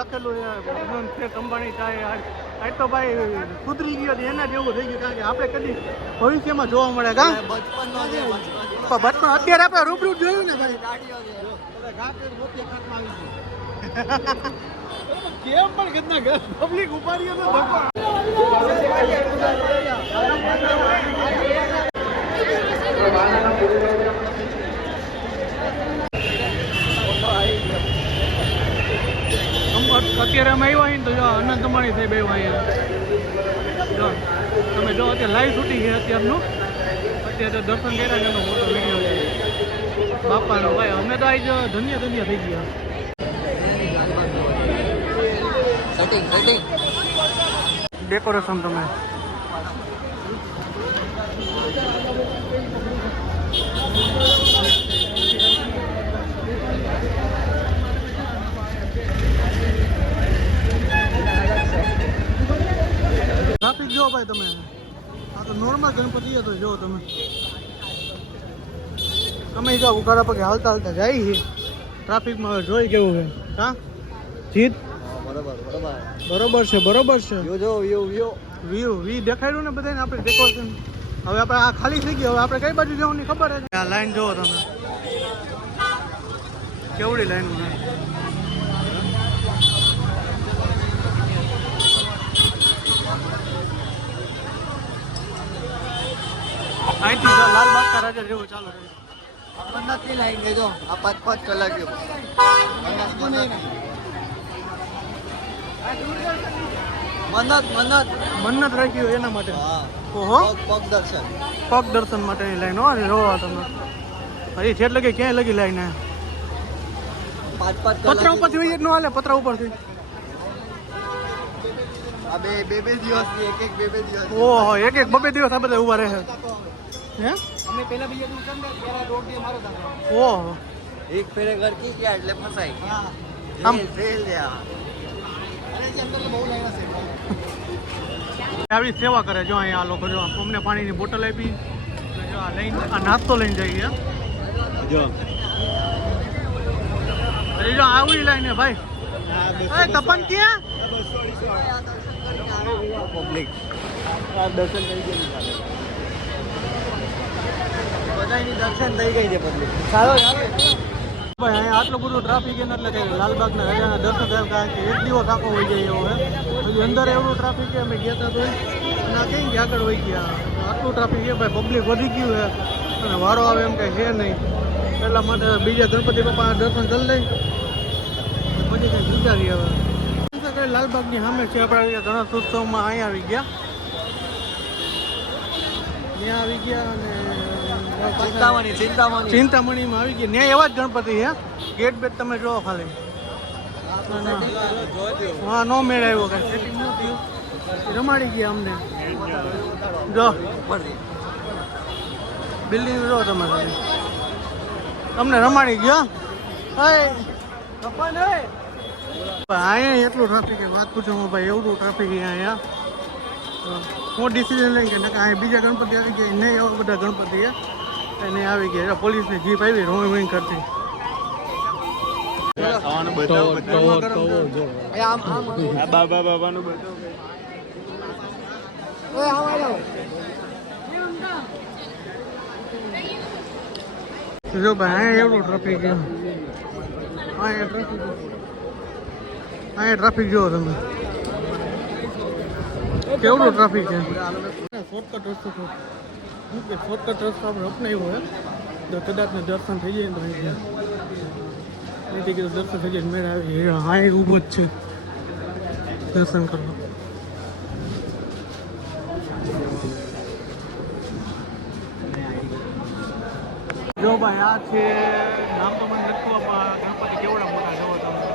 લખેલું અંબાણી ચાય આજ તો ભાઈ સુધરી ગયો એના જેવું થઈ ગયું કારણ કે આપણે કદી ભવિષ્યમાં જોવા મળે કા બચપન અત્યારે આપણે રૂબરૂ જોયું ને ભાઈ કેમ પણ કેટલા પબ્લિક ઉપાડીએ તો અત્યારે અમે આવ્યા ને તો જો અનંત અંબાણી સાહેબ આવ્યા અહીંયા જો તમે જો અત્યારે લાઈવ શૂટિંગ છે અત્યારનું અત્યારે દર્શન કર્યા એનો મોટો વિડીયો છે બાપાનો ભાઈ અમે તો આજ ધન્ય ધન્ય થઈ ગયા ડેકોરેશન તમે ટ્રાફિક જો ભાઈ તમે આ તો નોર્મલ ગણપતિ તો જો તમે જાઓ ઉઘાડા પગે હાલતા હાલતા જાય છે ટ્રાફિકમાં હવે જોઈ કેવું છે હા જીત બરોબર છે વ્યૂ દેખાડ્યું ને બધાને આપણે ડેકોરેશન હવે આપણે આ ખાલી થઈ ગઈ હવે આપણે કઈ બાજુ જવાની ખબર છે આ લાઈન જોવો તમે કેવડી લાઈન અહીંથી લાલબાગ કા રાજા જેવું ચાલુ છે મન્નતની લાઈન છે જો આ 5 કલાક મન્નત રાખી હોય એના માટે ઓહો પગ દર્શન માટેની લાઈન હો જોવા તમે હજી છેટ લગી ક્યાંય લગી લાઈન પતરા ઉપરથી હોય ન હાલે પતરા ઉપરથી બે દિવસ ઓહો એક બે દિવસ આ બધા ઉભા રહે હે અમે પહેલા બીજા દિવસ પહેલા રોડ દે મારો था ઓહો એક ફેરે ઘર કી ગયા એટલે ફસાઈ ગયા આમ રેલ લ્યા અરે જે અંદર તો બહુ લાઈન છે આવી સેવા કરે જો અહીંયા આ લોકો જો અમને પાણીની બોટલ આપી જો આ નાસ્તો લઈને જઈએ જો અરે જો આવી લાઈને ભાઈ તપન ક્યાં પબ્લિક દર્શન થઈ ગયું બધાની દર્શન થઈ ગઈ છે પબ્લિક ચાલો ભાઈ અહીંયા આટલું બધું ટ્રાફિક એને એટલે કે લાલબાગના રાજાના દર્શન થયા કારણ કે એક દિવસ આખો વહી જાય એવો હે હજી અંદર એવું ટ્રાફિક છે અમે ગયા હતા તો અને આ કઈ ગયા આગળ વહી ગયા આટલું ટ્રાફિક છે ભાઈ પબ્લિક વધી ગયું છે અને વારો આવે એમ કંઈ છે નહીં એટલા માટે બીજા ગણપતિ બાપાના દર્શન કરી લઈ પછી કંઈક વિચારીએ હવે લાલબાગની સામે છે આપણે ગણેશ ઉત્સવમાં અહીંયા આવી ગયા ત્યાં આવી ગયા અને ચિંતામણીમાં આવી ગયા ત્યાં એવા જ ગણપતિ છે ગેટ બેટ તમે જોવો ખાલી હા નો મેળ આવ્યો કાંઈ સેટિંગ ન થયું રમાડી ગયા અમને જો બિલ્ડિંગ જો તમે ખાલી અમને રમાડી ગયો અહીંયા એટલું ટ્રાફિક વાત પૂછો ભાઈ એવડું ટ્રાફિક અહીંયા હું ડિસિઝન લઈ ગયા અહીંયા બીજા ગણપતિ આવી ગયા નહીં એવા બધા ગણપતિ એને આવી ગયા પોલીસની જીપ આવી રોઈંગ કરતી જો ભાઈ અહીંયા એવડું ટ્રાફિક અહીંયા ટ્રાફિક જુઓ તમે કેવડું ટ્રાફિક છે શોર્ટકટ રસ્તો શોર્ટકટ રસ્તો આપણે અપનાવ્યો હોય તો કદાચ ને દર્શન થઈ જાય ને તો અહીં નથી કીધું દર્શન થઈ જાય મેળ આવી હા ઊભો જ છે દર્શન કરવા જો ભાઈ આ છે નામ તો મને નથી ખબર ગણપતિ કેવડા મોટા જોવો તમે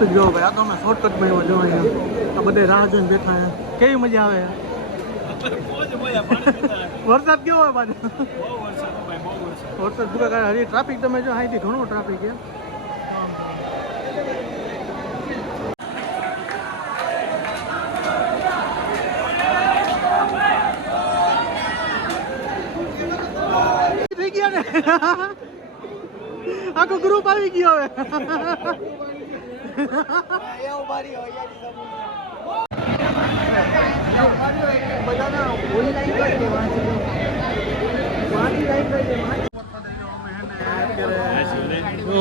ટ્રાફિક જોવો ભાઈ આ તો અમે શોર્ટકટ માં જો અહીંયા આ બધે રાહ જોઈને બેઠા અહીંયા કેવી મજા આવે વરસાદ કેવો હોય પાછો વરસાદ ભૂકા હજી ટ્રાફિક તમે જો અહીંથી ઘણો ટ્રાફિક છે થઈ ગયા ને આખો ગ્રુપ આવી ગયો હવે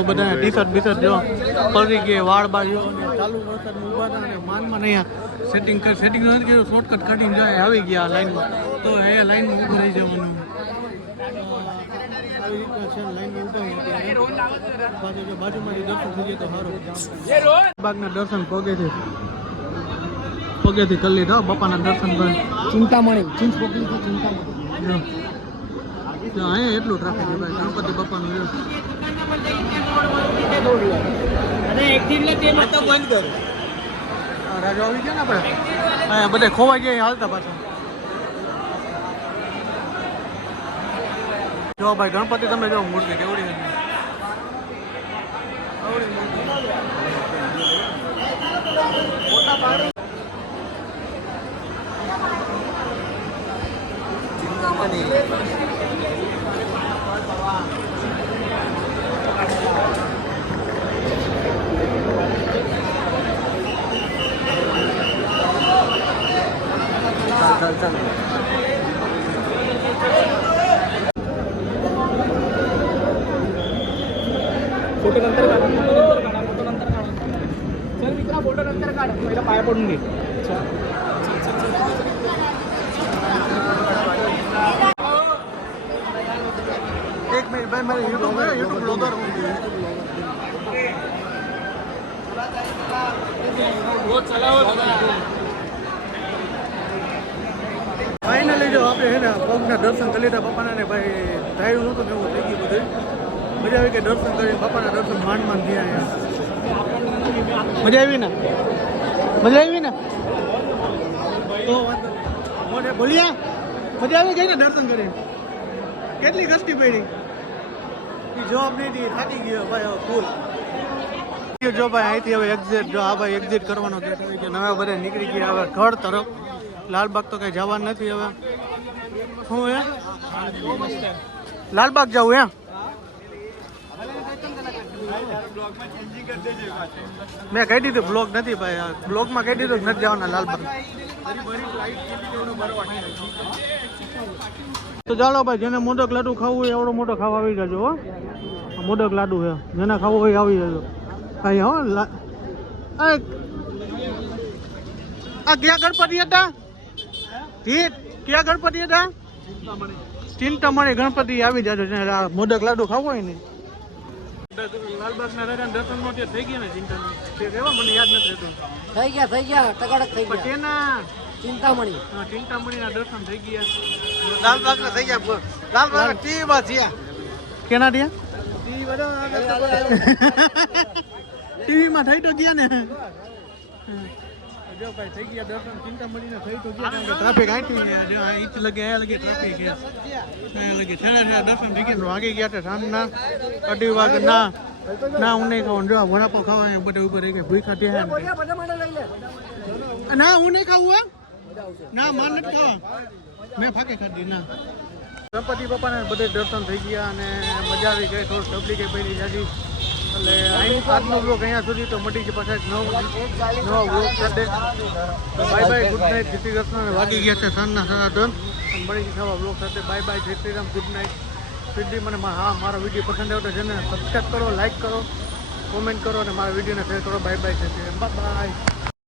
બધા ટી શર્ટ બીશર્ટ જો ફરી ગયા વાળ બાજુ ચાલુ વરસાદમાં ઉભા હતા અને માનમાં નહીં સેટિંગ નથી કર્યું શોર્ટકટ કાઢીને જાય આવી ગયા લાઈનમાં તો અહીંયા લાઈનમાં ઊભું રહી જવાનું આવી રીતના છે લાઈનમાં ઊભા બાજુમાંથી દર્શન થઈ જાય તો સારું બાગના દર્શન પગેથી કરી લીધા બાપાના દર્શન પણ ચિંતામણી અહીંયા એટલું ટ્રાફિક છે ભાઈ ગણપતિ બાપાનું રાજો આવી ગયા ને આપણે અહીંયા બધે ખોવાઈ ગયા હાલતા પાછા જો ભાઈ ગણપતિ તમે જો મૂર્તિ કેવડી હતી ચાલ फोटो नंतर काढा चल मित्रा फोटो नंतर काढ पहिला पाया पडून घे एक मिनट भाई मैं यूट्यूब ब्लॉगर हूँ ફાઇનલી જો આપણે છે ને પગના દર્શન કરી લીધા બાપાના ને ભાઈ ધાર્યું નહોતું ને એવું થઈ ગયું બધું મજા આવી કે દર્શન કરીને બાપાના દર્શન માંડ થયા મજા આવી ને મજા આવી ને તો મોઢે બોલ્યા મજા આવી ગઈ ને દર્શન કરી કેટલી ગસ્તી પડી જોબ નહીં દી થાકી ગયો ભાઈ ફૂલ જો ભાઈ અહીંથી હવે એક્ઝિટ જો આ ભાઈ એક્ઝિટ કરવાનો ગેટ આવી ગયો હવે બધા નીકળી ગયા હવે ઘર તરફ લાલબાગ તો કઈ જવાનું નથી હવે શું હે લાલબાગ જવું એમ મેં કહી દીધું બ્લોગ નથી ભાઈ બ્લોગમાં કહી દીધું નથી જવાના લાલબાગ તો ચાલો ભાઈ જેને મોદક લાડુ ખાવું હોય એવડો મોટો ખાવા આવી જજો હો મોદક લાડુ છે જેને ખાવું હોય આવી જજો હા હો આ ક્યાં ગણપતિ હતા ક્યાં ગણપતિ હતા ચિંતામણી ગણપતિ આવી જજો જેને મોદક લાડુ ખાવું હોય ને લાલબાગના રાજાના દર્શન નો થઈ ગયા ને ચિંતામણી તે કેવા મને યાદ નથી રહેતું થઈ ગયા ટકાડક થઈ ગયા તેના ચિંતામણી હા ચિંતામણીના દર્શન થઈ ગયા લાલબાગના થઈ ગયા લાલબાગ ટીવીમાં થયા કેના ત્યાં ટીવીમાં થઈ તો ગયા ને જો ભાઈ થઈ ગયા દર્શન ચિંતામણીના થઈ તો ગયા કારણ કે ટ્રાફિક આઈટી જો ઈચ લગે આ લગે ટ્રાફિક છે આ લગે છેલ્લા દર્શન થઈ ગયા વાગી ગયા છે સાંજના 2:30 વાગે ના હું નહીં ખાવાનું જો વડાપાવ ખાવા બધા ઉપર રહી ગયા ભૂખા ત્યાં ના હું નહીં ખાવું હે ના માર નથી ખાવા મેં ફાકે ખાધી ના ગણપતિ બાપાને બધે દર્શન થઈ ગયા અને મજા આવી ગઈ થોડું તબલીકે પડી જાજી એટલે અહીં આજનો બ્લોગ અહીંયા સુધી તો મટી જ પાછા નવો બ્લોગ સાથે બાય બાય ગુડ નાઇટ જય શ્રી કૃષ્ણ વાગી ગયા છે સાંજના 7:30 અને મળી ગઈ નવા બ્લોગ સાથે બાય બાય જય શ્રી રામ ગુડ નાઇટ સીધી મને હા મારો વિડીયો પસંદ આવ્યો તો જેને સબસ્ક્રાઈબ કરો લાઈક કરો કોમેન્ટ કરો અને મારા વિડીયોને શેર કરો બાય બાય જય શ્રી રામ બાય